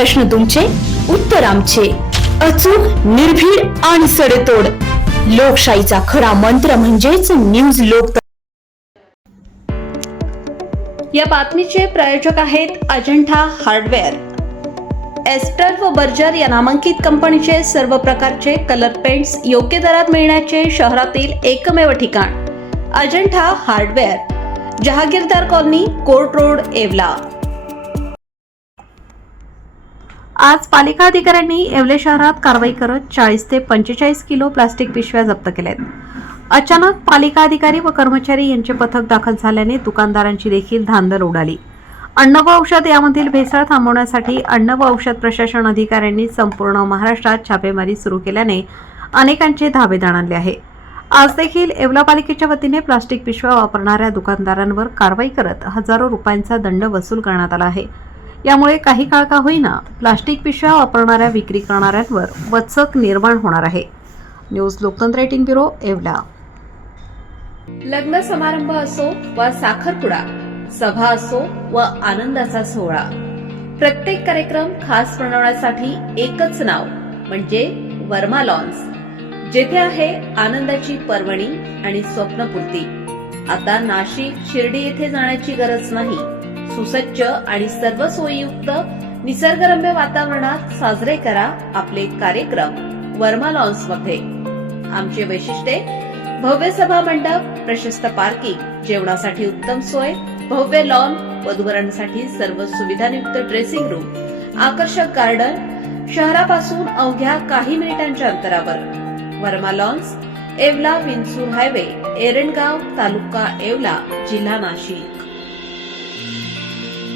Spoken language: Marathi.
प्रश्न तुमचे, उत्तर आमचे. अचूक, निर्भीड आणि सडेतोड. लोकशाहीचा खरा मंत्र म्हणजेच न्यूज लोक. या बातमीचे प्रायोजक आहेत अजंठा हार्डवेअर. एस्टर व बर्जर या नामांकित कंपनीचे सर्व प्रकारचे कलर पेंट्स योग्य दरात मिळण्याचे शहरातील एकमेव ठिकाण Ajanta hardware, Jahagirdar colony, court road, Yeola. आज पालिका अधिकाऱ्यांनी येवले शहरात कारवाई करत 40 ते 45 किलो प्लास्टिक पिशव्या जप्त केल्यात. अचानक पालिका अधिकारी व कर्मचारी यांचे पथक दाखल झाल्याने दुकानदारांची देखील धांदल उडाली. अन्न व औषध यामधील भेसळ थांबवण्यासाठी अन्न व औषध प्रशासन अधिकाऱ्यांनी संपूर्ण महाराष्ट्रात छापेमारी सुरू केल्याने अनेकांचे धाबे दणाणले आहे. आज देखील येवला पालिकेच्या वतीने प्लास्टिक पिशव्या वापरणाऱ्या दुकानदारांवर कारवाई करत हजारो रुपयांचा दंड वसूल करण्यात आला आहे. यामुळे काही काळ का होईना प्लास्टिक पिशव्या वापरणाऱ्या विक्री करणाऱ्यांवर वचक निर्माण होणार आहे. न्यूज लोकतंत्र रेटिंग ब्युरो, येवला. लग्न समारंभ असो वा साखरपुडा, सभा असो व आनंदाचा सोहळा, प्रत्येक कार्यक्रम खास बनवण्यासाठी एकच नाव म्हणजे वर्मा लॉन्स, जेथे आहे आनंदाची पर्वणी आणि स्वप्नपूर्ती. आता नाशिक, शिर्डी येथे जाण्याची गरज नाही. सुसज्ज आणि सर्व सोयीयुक्त निसर्गरम्य वातावरणात साजरे करा आपले कार्यक्रम वर्मा लॉन्स मध्ये. आमचे वैशिष्ट्ये: भव्य सभा मंडप, प्रशस्त पार्किंग, जेवणासाठी उत्तम सोय, भव्य लॉन, वधूवरांसाठी सर्व सुविधांयुक्त ड्रेसिंग रूम, आकर्षक गार्डन, शहरापासून अवघ्या काही मिनिटांच्या अंतरावर. वर्मा लॉन्स, येवला विंचूर हायवे, एरंडगाव, तालुका येवला, जिल्हा नाशिक.